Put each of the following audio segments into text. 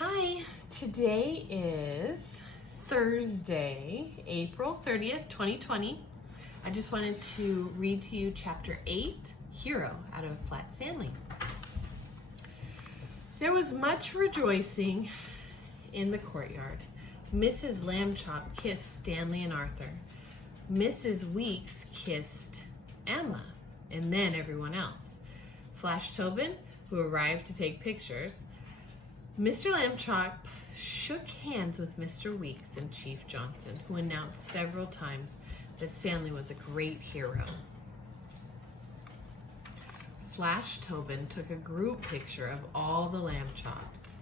Hi, today is Thursday, April 30th, 2020. I just wanted to read to you chapter 8, Hero, out of Flat Stanley. There was much rejoicing in the courtyard. Mrs. Lambchop kissed Stanley and Arthur. Mrs. Weeks kissed Emma, and then everyone else. Flash Tobin, who arrived to take pictures. Mr. Lambchop shook hands with Mr. Weeks and Chief Johnson, who announced several times that Stanley was a great hero. Flash Tobin took a group picture of all the Lambchops.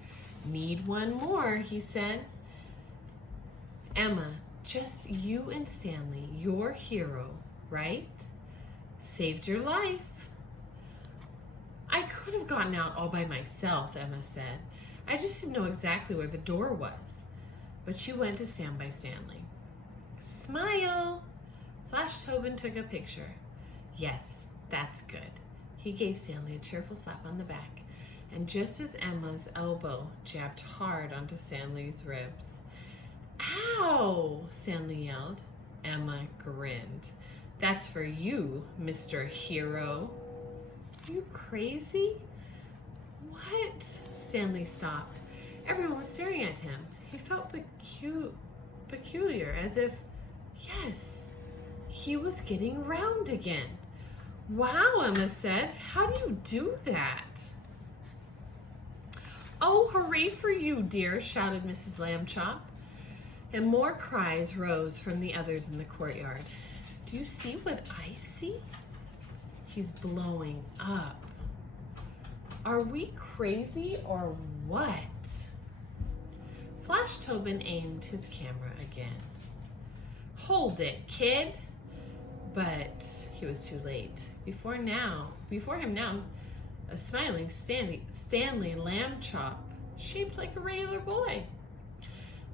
Need one more, he said. Emma, just you and Stanley, your hero, right? Saved your life. I could have gotten out all by myself, Emma said. I just didn't know exactly where the door was. But she went to stand by Stanley. Smile! Flash Tobin took a picture. Yes, that's good. He gave Stanley a cheerful slap on the back, and just as Emma's elbow jabbed hard onto Stanley's ribs. Ow! Stanley yelled. Emma grinned. That's for you, Mr. Hero. You crazy? What? Stanley stopped. Everyone was staring at him. He felt peculiar, as if, yes, he was getting round again. Wow, Emma said. How do you do that? Oh, hooray for you, dear, shouted Mrs. Lambchop. And more cries rose from the others in the courtyard. Do you see what I see? He's blowing up. Are we crazy or what? Flash Tobin aimed his camera again. Hold it, kid. But he was too late. Before him now, a smiling Stanley Lambchop, shaped like a regular boy.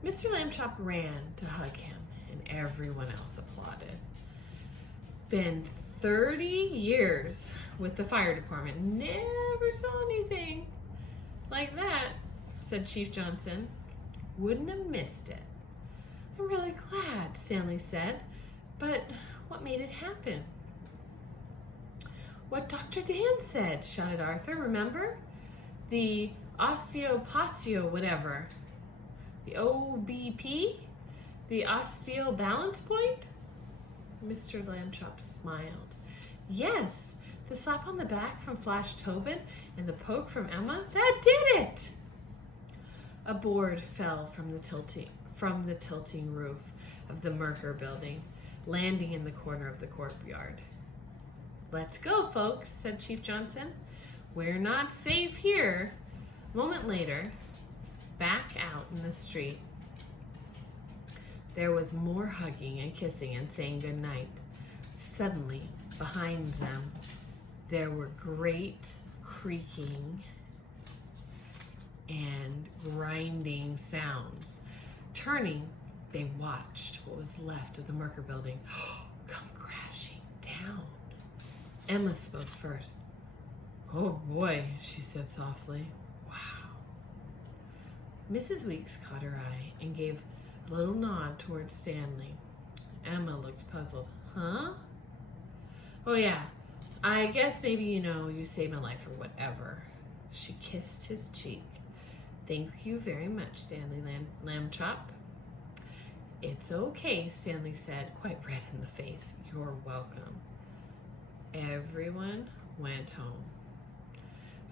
Mr. Lambchop ran to hug him, and everyone else applauded. Been 30 years with the fire department. Never saw anything like that, said Chief Johnson. Wouldn't have missed it. I'm really glad, Stanley said, but what made it happen? What Dr. Dan said, shouted Arthur. Remember? The osteoposteo whatever. The OBP? The osteo balance point? Mr. Lambchop smiled. Yes, the slap on the back from Flash Tobin and the poke from Emma, that did it! A board fell from the tilting roof of the Merker building, landing in the corner of the courtyard. Let's go, folks, said Chief Johnson. We're not safe here. A moment later, back out in the street, there was more hugging and kissing and saying goodnight. Suddenly, behind them, there were great creaking and grinding sounds. Turning, they watched what was left of the Merker building come crashing down. Emma spoke first. Oh boy, she said softly. Wow. Mrs. Weeks caught her eye and gave a little nod towards Stanley. Emma looked puzzled. Huh? Oh yeah, I guess maybe you saved my life or whatever. She kissed his cheek. Thank you very much, Stanley Lambchop. It's okay, Stanley said, quite red in the face. You're welcome. Everyone went home.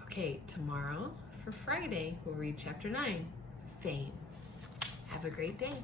Okay, tomorrow for Friday, we'll read chapter 9, Fame. Have a great day.